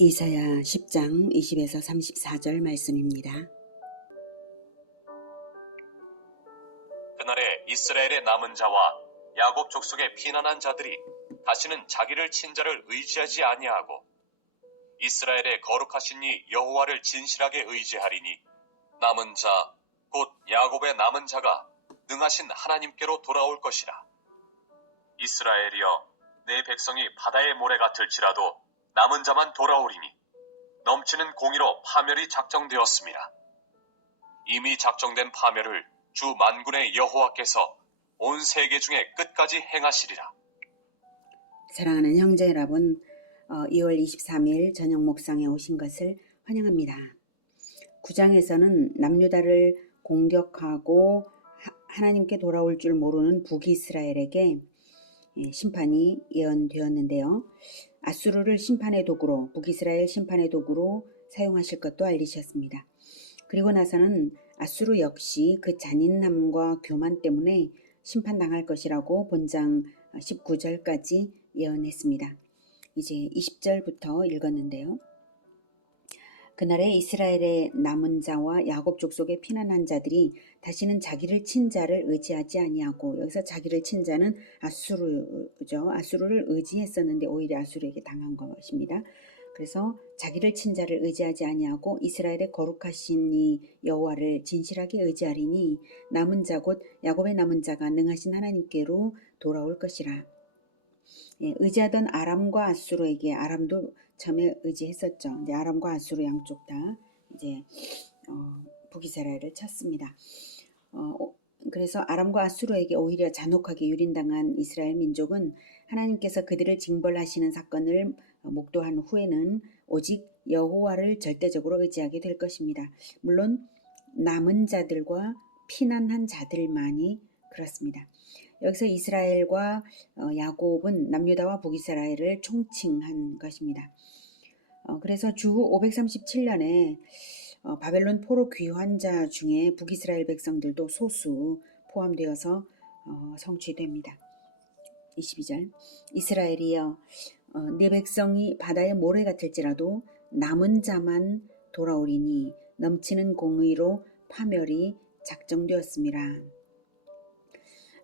이사야 10장 20에서 34절 말씀입니다. 그날에 이스라엘의 남은 자와 야곱 족속의 피난한 자들이 다시는 자기를 친 자를 의지하지 아니하고 이스라엘의 거룩하신 이 여호와를 진실하게 의지하리니 남은 자 곧 야곱의 남은 자가 능하신 하나님께로 돌아올 것이라. 이스라엘이여, 내 백성이 바다의 모래 같을지라도 남은 자만 돌아오리니 넘치는 공의로 파멸이 작정되었습니다. 이미 작정된 파멸을 주 만군의 여호와께서 온 세계 중에 끝까지 행하시리라. 사랑하는 형제 여러분, 2월 23일 저녁 목상에 오신 것을 환영합니다. 9장에서는 남유다를 공격하고 하나님께 돌아올 줄 모르는 북이스라엘에게 심판이 예언되었는데요. 아수르를 심판의 도구로, 북이스라엘 심판의 도구로 사용하실 것도 알리셨습니다. 그리고 나서는 아수르 역시 그 잔인함과 교만 때문에 심판당할 것이라고 본장 19절까지 예언했습니다. 이제 20절부터 읽었는데요. 그날에 이스라엘의 남은 자와 야곱 족속의 피난한 자들이 다시는 자기를 친 자를 의지하지 아니하고, 여기서 자기를 친 자는 아수르죠. 아수르를 의지했었는데 오히려 아수르에게 당한 것입니다. 그래서 자기를 친 자를 의지하지 아니하고 이스라엘의 거룩하신 이 여호와를 진실하게 의지하리니 남은 자 곧 야곱의 남은 자가 능하신 하나님께로 돌아올 것이라. 의지하던 아람과 아수르에게, 아람도 처음에 의지했었죠. 근데 아람과 아수르 양쪽 다 이제 북이스라엘을 쳤습니다. 그래서 아람과 아수르에게 오히려 잔혹하게 유린당한 이스라엘 민족은 하나님께서 그들을 징벌하시는 사건을 목도한 후에는 오직 여호와를 절대적으로 의지하게 될 것입니다. 물론 남은 자들과 피난한 자들만이 그렇습니다. 여기서 이스라엘과 야곱은 남유다와 북이스라엘을 총칭한 것입니다. 그래서 주후 537년에 바벨론 포로 귀환자 중에 북이스라엘 백성들도 소수 포함되어서 성취됩니다. 22절 이스라엘이여, 내 백성이 바다의 모래 같을지라도 남은 자만 돌아오리니 넘치는 공의로 파멸이 작정되었습니다.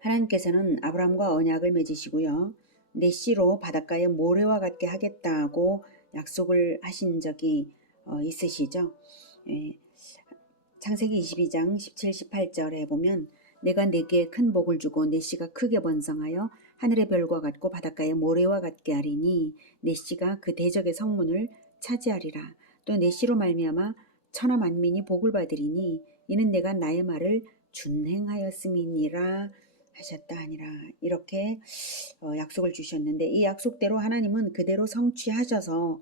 하나님께서는 아브라함과 언약을 맺으시고요. 내 씨로 바닷가의 모래와 같게 하겠다고 약속을 하신 적이 있으시죠. 창세기 22장 17, 18절에 보면 내가 내게 큰 복을 주고 내 씨가 크게 번성하여 하늘의 별과 같고 바닷가의 모래와 같게 하리니 내 씨가 그 대적의 성문을 차지하리라. 또 내 씨로 말미암아 천하 만민이 복을 받으리니 이는 내가 나의 말을 준행하였음이니라 하셨다 하니라. 이렇게 약속을 주셨는데 이 약속대로 하나님은 그대로 성취하셔서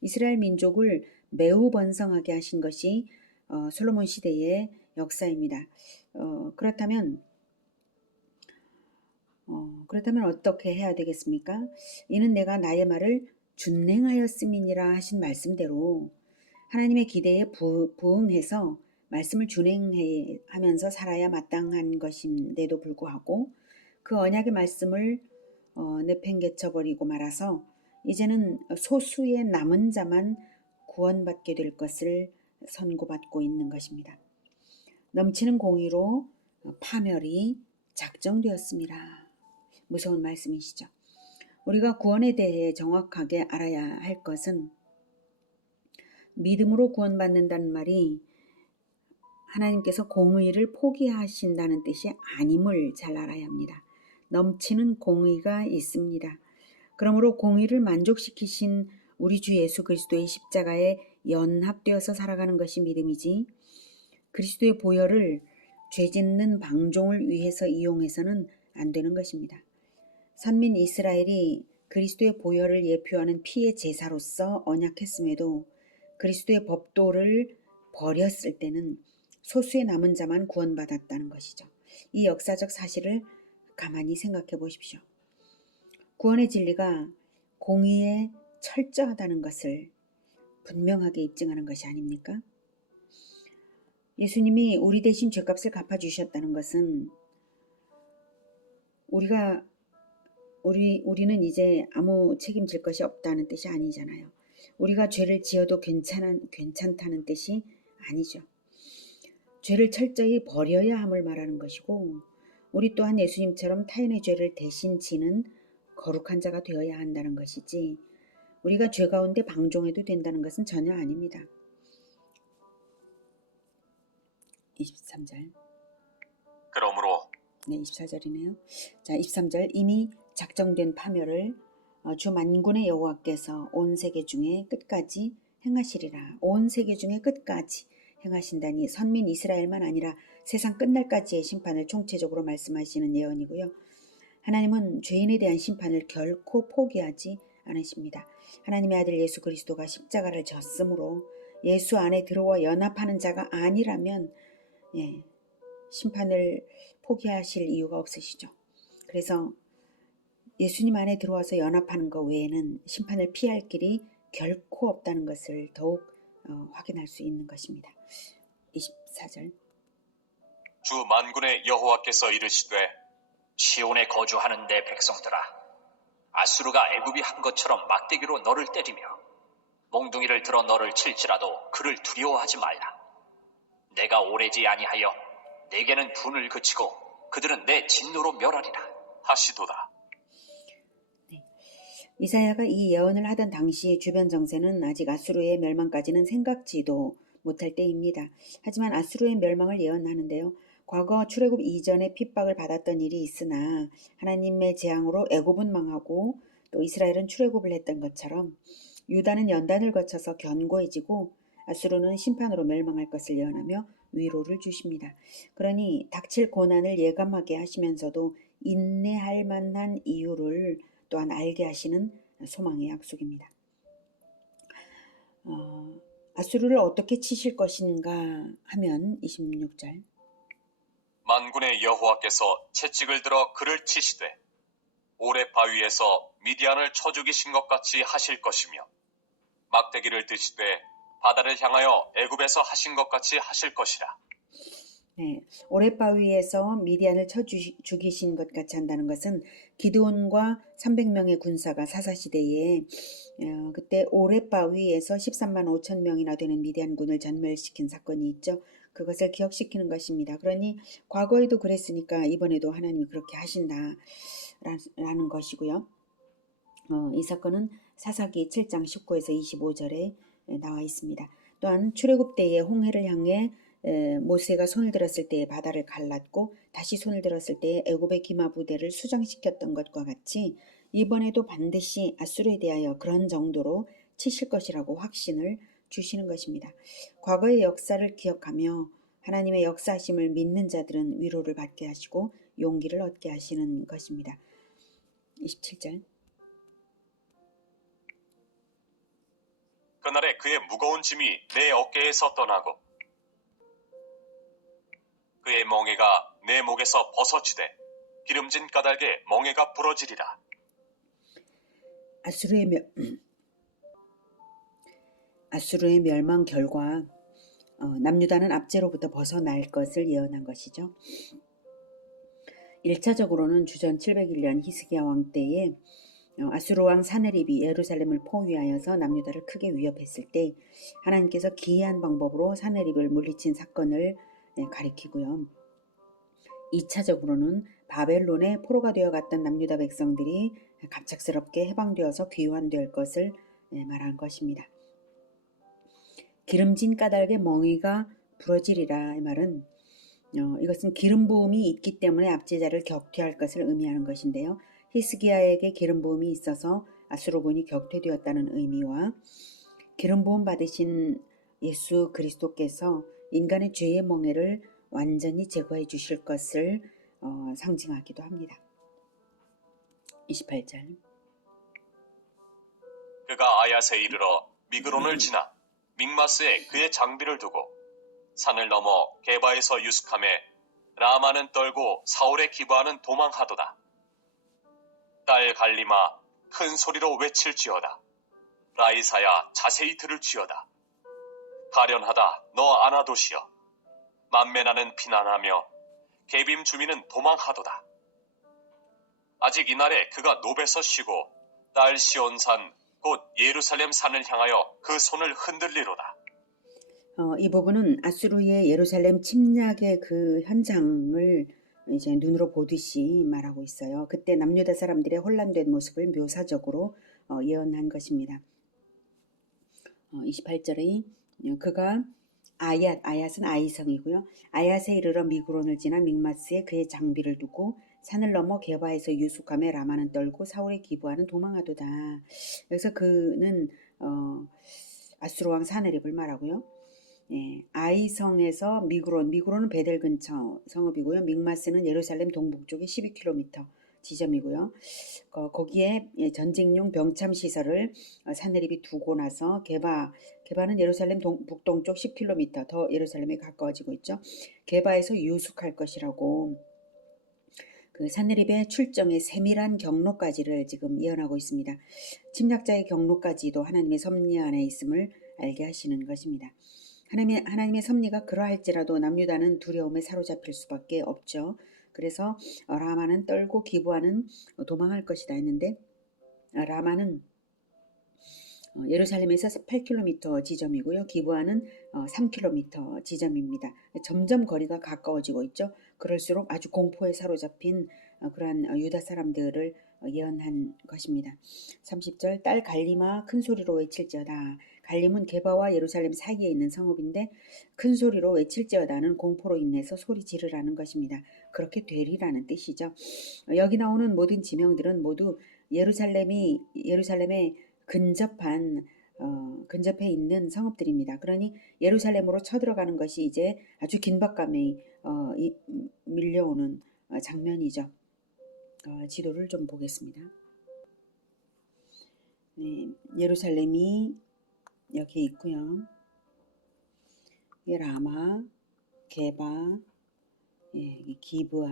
이스라엘 민족을 매우 번성하게 하신 것이 솔로몬 시대의 역사입니다. 그렇다면 어떻게 해야 되겠습니까? 이는 내가 나의 말을 준행하였음이니라 하신 말씀대로 하나님의 기대에 부응해서 말씀을 준행하면서 살아야 마땅한 것인데도 불구하고 그 언약의 말씀을 내팽개쳐버리고 말아서 이제는 소수의 남은 자만 구원받게 될 것을 선고받고 있는 것입니다. 넘치는 공의로 파멸이 작정되었습니다. 무서운 말씀이시죠. 우리가 구원에 대해 정확하게 알아야 할 것은 믿음으로 구원받는다는 말이 하나님께서 공의를 포기하신다는 뜻이 아님을 잘 알아야 합니다. 넘치는 공의가 있습니다. 그러므로 공의를 만족시키신 우리 주 예수 그리스도의 십자가에 연합되어서 살아가는 것이 믿음이지, 그리스도의 보혈을 죄짓는 방종을 위해서 이용해서는 안 되는 것입니다. 선민 이스라엘이 그리스도의 보혈을 예표하는 피의 제사로서 언약했음에도 그리스도의 법도를 버렸을 때는 소수의 남은 자만 구원받았다는 것이죠. 이 역사적 사실을 가만히 생각해 보십시오. 구원의 진리가 공의에 철저하다는 것을 분명하게 입증하는 것이 아닙니까? 예수님이 우리 대신 죄값을 갚아주셨다는 것은 우리는 이제 아무 책임질 것이 없다는 뜻이 아니잖아요. 우리가 죄를 지어도 괜찮다는 뜻이 아니죠. 죄를 철저히 버려야 함을 말하는 것이고 우리 또한 예수님처럼 타인의 죄를 대신 지는 거룩한 자가 되어야 한다는 것이지 우리가 죄 가운데 방종해도 된다는 것은 전혀 아닙니다. 23절. 그러므로 네, 24절이네요. 자, 23절. 이미 작정된 파멸을 주 만군의 여호와께서 온 세계 중에 끝까지 행하시리라. 온 세계 중에 끝까지 행하신다니 선민 이스라엘만 아니라 세상 끝날까지의 심판을 총체적으로 말씀하시는 예언이고요. 하나님은 죄인에 대한 심판을 결코 포기하지 않으십니다. 하나님의 아들 예수 그리스도가 십자가를 졌으므로 예수 안에 들어와 연합하는 자가 아니라면 심판을 포기하실 이유가 없으시죠. 그래서 예수님 안에 들어와서 연합하는 것 외에는 심판을 피할 길이 결코 없다는 것을 더욱 확인할 수 있는 것입니다. 24절. 주 만군의 여호와께서 이르시되 시온에 거주하는 내 백성들아, 아수르가 애굽이 한 것처럼 막대기로 너를 때리며 몽둥이를 들어 너를 칠지라도 그를 두려워하지 말라. 내가 오래지 아니하여 내게는 분을 그치고 그들은 내 진노로 멸하리라 하시도다. 이사야가 이 예언을 하던 당시 주변 정세는 아직 아수르의 멸망까지는 생각지도 못할 때입니다. 하지만 아수르의 멸망을 예언하는데요. 과거 출애굽 이전에 핍박을 받았던 일이 있으나 하나님의 재앙으로 애굽은 망하고 또 이스라엘은 출애굽을 했던 것처럼 유다는 연단을 거쳐서 견고해지고 아수르는 심판으로 멸망할 것을 예언하며 위로를 주십니다. 그러니 닥칠 고난을 예감하게 하시면서도 인내할 만한 이유를 또한 알게 하시는 소망의 약속입니다. 아수르를 어떻게 치실 것인가 하면 26절. 만군의 여호와께서 채찍을 들어 그를 치시되 오래 바위에서 미디안을 쳐 죽이신 것 같이 하실 것이며 막대기를 드시되 바다를 향하여 애굽에서 하신 것 같이 하실 것이라. 네, 오랫바위에서 미디안을 쳐 죽이신 것 같이 한다는 것은 기드온과 300명의 군사가 사사시대에 그때 오랫바위에서 13만 5천 명이나 되는 미디안군을 전멸시킨 사건이 있죠. 그것을 기억시키는 것입니다. 그러니 과거에도 그랬으니까 이번에도 하나님이 그렇게 하신다라는 것이고요. 이 사건은 사사기 7장 19에서 25절에 나와 있습니다. 또한 출애굽 때에 홍해를 향해 모세가 손을 들었을 때에 바다를 갈랐고 다시 손을 들었을 때에 애굽의 기마 부대를 수장시켰던 것과 같이 이번에도 반드시 아수르에 대하여 그런 정도로 치실 것이라고 확신을 주시는 것입니다. 과거의 역사를 기억하며 하나님의 역사하심을 믿는 자들은 위로를 받게 하시고 용기를 얻게 하시는 것입니다. 27절. 그날에 그의 무거운 짐이 내 어깨에서 떠나고 그의 멍에가 내 목에서 벗어지되 기름진 까닭에 멍에가 부러지리라. 아수르의 멸망 결과 남유다는 압제로부터 벗어날 것을 예언한 것이죠. 1차적으로는 주전 701년 히스기야 왕 때에 아수르 왕 사네립이 예루살렘을 포위하여서 남유다를 크게 위협했을 때 하나님께서 기이한 방법으로 사네립을 물리친 사건을 가리키고요. 2차적으로는 바벨론의 포로가 되어갔던 남유다 백성들이 갑작스럽게 해방되어서 귀환될 것을 말한 것입니다. 기름진 까닭에 멍에가 부러지리라 이 말은 이것은 기름 부음이 있기 때문에 압제자를 격퇴할 것을 의미하는 것인데요. 히스기야에게 기름 부음이 있어서 아수르군이 격퇴되었다는 의미와 기름 부음 받으신 예수 그리스도께서 인간의 죄의 멍에를 완전히 제거해 주실 것을 상징하기도 합니다. 28절. 그가 아얏에 이르러 미그론을 지나 믹마스에 그의 장비를 두고 산을 넘어 게바에서 유숙함에 라마는 떨고 사울의 기브아는 도망하도다. 딸 갈리마 큰 소리로 외칠지어다. 라이사야 자세히 들을지어다. 가련하다 너 아나도시여. 만메나는 피난하며 게빔 주민은 도망하도다. 아직 이날에 그가 노베서 쉬고 딸 시온산 곧 예루살렘 산을 향하여 그 손을 흔들리로다. 이 부분은 아수르의 예루살렘 침략의 그 현장을 이제 눈으로 보듯이 말하고 있어요. 그때 남유다 사람들의 혼란된 모습을 묘사적으로 예언한 것입니다. 28절에 그가 아얏은 아이성이고요. 아얏에 이르러 미그론을 지나 믹마스에 그의 장비를 두고 산을 넘어 게바에서 유숙함에 라마는 떨고 사울의 기부하는 도망하도다. 그래서 그는 아수르 왕 사네립을 말하고요. 예, 아이성에서 미그론은 베델 근처 성읍이고요. 믹마스는 예루살렘 동북쪽에 12km 지점이고요. 거기에 전쟁용 병참 시설을 사네립이 두고 나서 게바는 예루살렘 북동쪽 10km 더 예루살렘에 가까워지고 있죠. 게바에서 유숙할 것이라고 그 사네립의 출정의 세밀한 경로까지를 지금 예언하고 있습니다. 침략자의 경로까지도 하나님의 섭리 안에 있음을 알게 하시는 것입니다. 하나님의 섭리가 그러할지라도 남유다는 두려움에 사로잡힐 수밖에 없죠. 그래서 라마는 떨고 기부하는 도망할 것이다 했는데 라마는 예루살렘에서 8km 지점이고요. 기부하는 3km 지점입니다. 점점 거리가 가까워지고 있죠. 그럴수록 아주 공포에 사로잡힌 그러한 유다 사람들을 예언한 것입니다. 30절 딸 갈림아 큰 소리로 외칠지어다. 갈림은 게바와 예루살렘 사이에 있는 성읍인데 큰 소리로 외칠지어다는 공포로 인해서 소리 지르라는 것입니다. 그렇게 되리라는 뜻이죠. 여기 나오는 모든 지명들은 모두 예루살렘에 근접해 있는 성읍들입니다. 그러니 예루살렘으로 쳐들어가는 것이 이제 아주 긴박감이 밀려오는 장면이죠. 지도를 좀 보겠습니다. 네, 예루살렘이 여기 있고요. 이게 라마, 게바, 여기 기브아,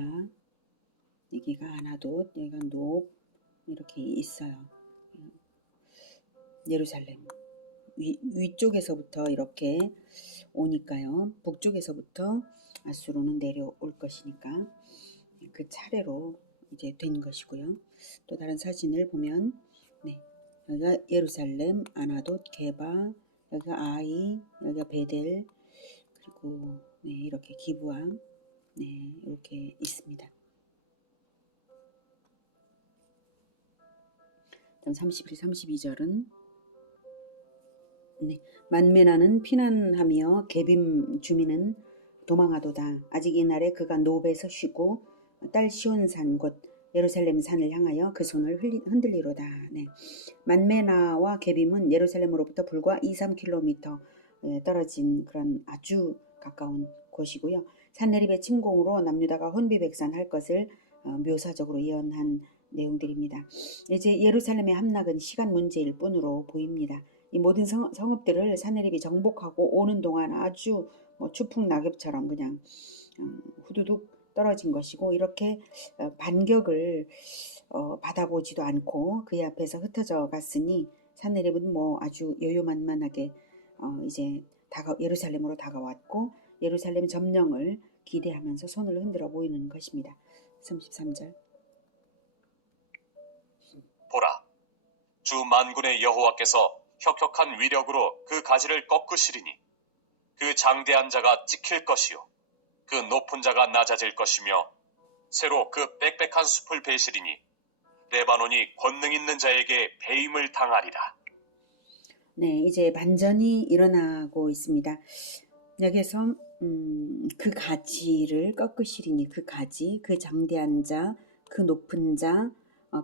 여기가 아나돗, 여기가 높 이렇게 있어요. 예루살렘 위쪽에서부터 이렇게 오니까요. 북쪽에서부터 아수르는 내려올 것이니까 그 차례로 이제 된 것이고요. 또 다른 사진을 보면 여기가 예루살렘, 아나돗, 게바, 여기가 아이, 여기가 베델, 그리고 이렇게 기브아 이렇게 있습니다. 31, 32절은 만메나는 피난하며 게빔 주민은 도망하도다. 아직 이날에 그가 노베에서 쉬고 딸 시온산 곧 예루살렘 산을 향하여 그 손을 흔들리로다. 만메나와 게빔은 예루살렘으로부터 불과 2-3km 떨어진 그런 아주 가까운 곳이고요. 산네립의 침공으로 남유다가 혼비백산할 것을 묘사적으로 예언한 내용들입니다. 이제 예루살렘의 함락은 시간 문제일 뿐으로 보입니다. 이 모든 성읍들을 산헤립이 정복하고 오는 동안 아주 추풍 낙엽처럼 그냥 후두둑 떨어진 것이고 이렇게 반격을 받아보지도 않고 그의 앞에서 흩어져 갔으니 산헤립은 아주 여유만만하게 이제 예루살렘으로 다가왔고 예루살렘 점령을 기대하면서 손을 흔들어 보이는 것입니다. 33절 보라, 주 만군의 여호와께서 혁혁한 위력으로 그 가지를 꺾으시리니 그 장대한 자가 찍힐 것이요 그 높은 자가 낮아질 것이며 새로 그 빽빽한 숲을 베시리니 레바논이 권능 있는 자에게 배임을 당하리라. 이제 반전이 일어나고 있습니다. 여기서 그 가지를 꺾으시리니 그 가지, 그 장대한 자, 그 높은 자,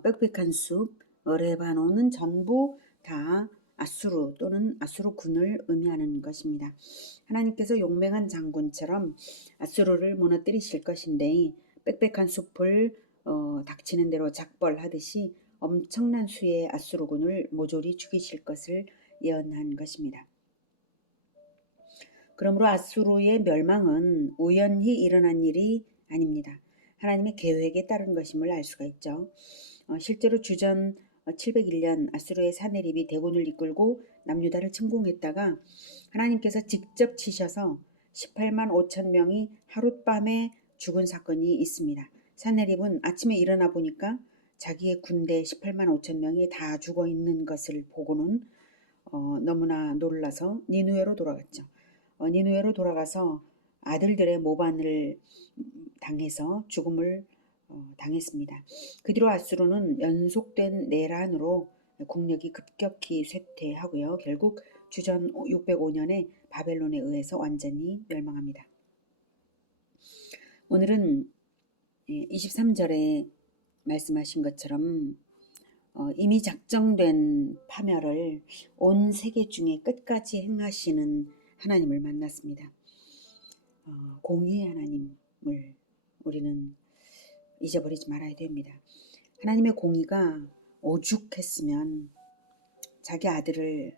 빽빽한 숲, 레바논은 전부 다 아수르 또는 아수르군을 의미하는 것입니다. 하나님께서 용맹한 장군처럼 아수르를 무너뜨리실 것인데 빽빽한 숲을 닥치는 대로 작벌하듯이 엄청난 수의 아수르군을 모조리 죽이실 것을 예언한 것입니다. 그러므로 아수르의 멸망은 우연히 일어난 일이 아닙니다. 하나님의 계획에 따른 것임을 알 수가 있죠. 실제로 주전 701년 아수르의 사네립이 대군을 이끌고 남유다를 침공했다가 하나님께서 직접 치셔서 18만 5천 명이 하룻밤에 죽은 사건이 있습니다. 사네립은 아침에 일어나 보니까 자기의 군대 18만 5천 명이 다 죽어 있는 것을 보고는 너무나 놀라서 니누에로 돌아갔죠. 니누에로 돌아가서 아들들의 모반을 당해서 죽음을 당했습니다. 그 뒤로 아수르는 연속된 내란으로 국력이 급격히 쇠퇴하고요. 결국 주전 605년에 바벨론에 의해서 완전히 멸망합니다. 오늘은 23절에 말씀하신 것처럼 이미 작정된 파멸을 온 세계 중에 끝까지 행하시는 하나님을 만났습니다. 공의의 하나님을 우리는 잊어버리지 말아야 됩니다. 하나님의 공의가 오죽했으면 자기 아들을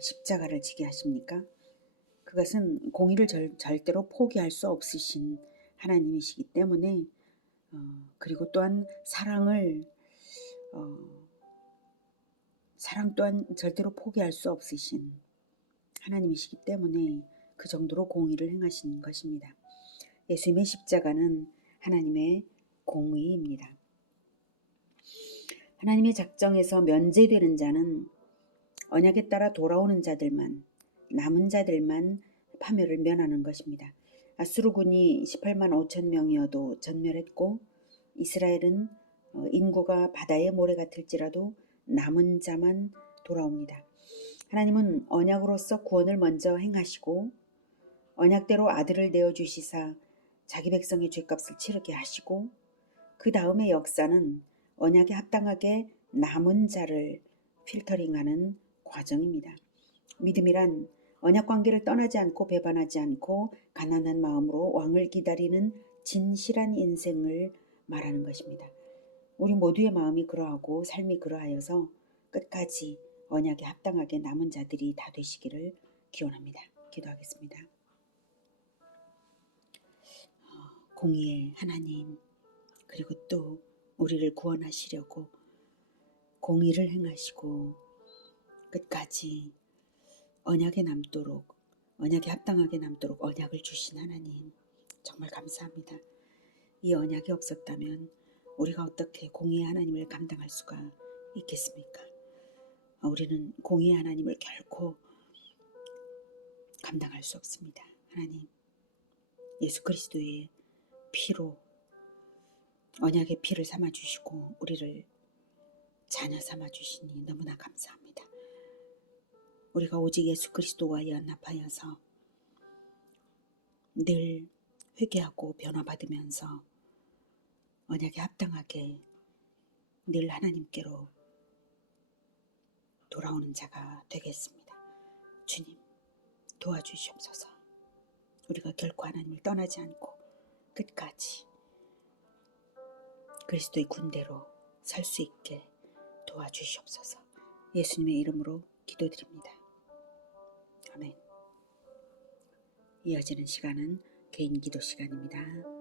십자가를 지게 하십니까? 그것은 공의를 절대로 포기할 수 없으신 하나님이시기 때문에 그리고 또한 사랑 또한 절대로 포기할 수 없으신 하나님이시기 때문에 그 정도로 공의를 행하신 것입니다. 예수님의 십자가는 하나님의 공의입니다. 하나님의 작정에서 면제되는 자는 언약에 따라 돌아오는 자들만, 남은 자들만 파멸을 면하는 것입니다. 아수르군이 18만 5천 명이어도 전멸했고 이스라엘은 인구가 바다의 모래 같을지라도 남은 자만 돌아옵니다. 하나님은 언약으로서 구원을 먼저 행하시고 언약대로 아들을 내어주시사 자기 백성의 죄값을 치르게 하시고 그 다음의 역사는 언약에 합당하게 남은 자를 필터링하는 과정입니다. 믿음이란 언약관계를 떠나지 않고 배반하지 않고 가난한 마음으로 왕을 기다리는 진실한 인생을 말하는 것입니다. 우리 모두의 마음이 그러하고 삶이 그러하여서 끝까지 언약에 합당하게 남은 자들이 다 되시기를 기원합니다. 기도하겠습니다. 공의의 하나님, 그리고 또 우리를 구원하시려고 공의를 행하시고 끝까지 언약에 남도록, 언약에 합당하게 남도록 언약을 주신 하나님, 정말 감사합니다. 이 언약이 없었다면 우리가 어떻게 공의의 하나님을 감당할 수가 있겠습니까? 우리는 공의의 하나님을 결코 감당할 수 없습니다. 하나님, 예수 그리스도의 피로 언약의 피를 삼아주시고 우리를 자녀 삼아주시니 너무나 감사합니다. 우리가 오직 예수 그리스도와 연합하여서 늘 회개하고 변화받으면서 언약에 합당하게 늘 하나님께로 돌아오는 자가 되겠습니다. 주님, 도와주시옵소서. 우리가 결코 하나님을 떠나지 않고 끝까지 그리스도의 군대로 설 수 있게 도와주시옵소서. 예수님의 이름으로 기도드립니다. 아멘. 이어지는 시간은 개인 기도 시간입니다.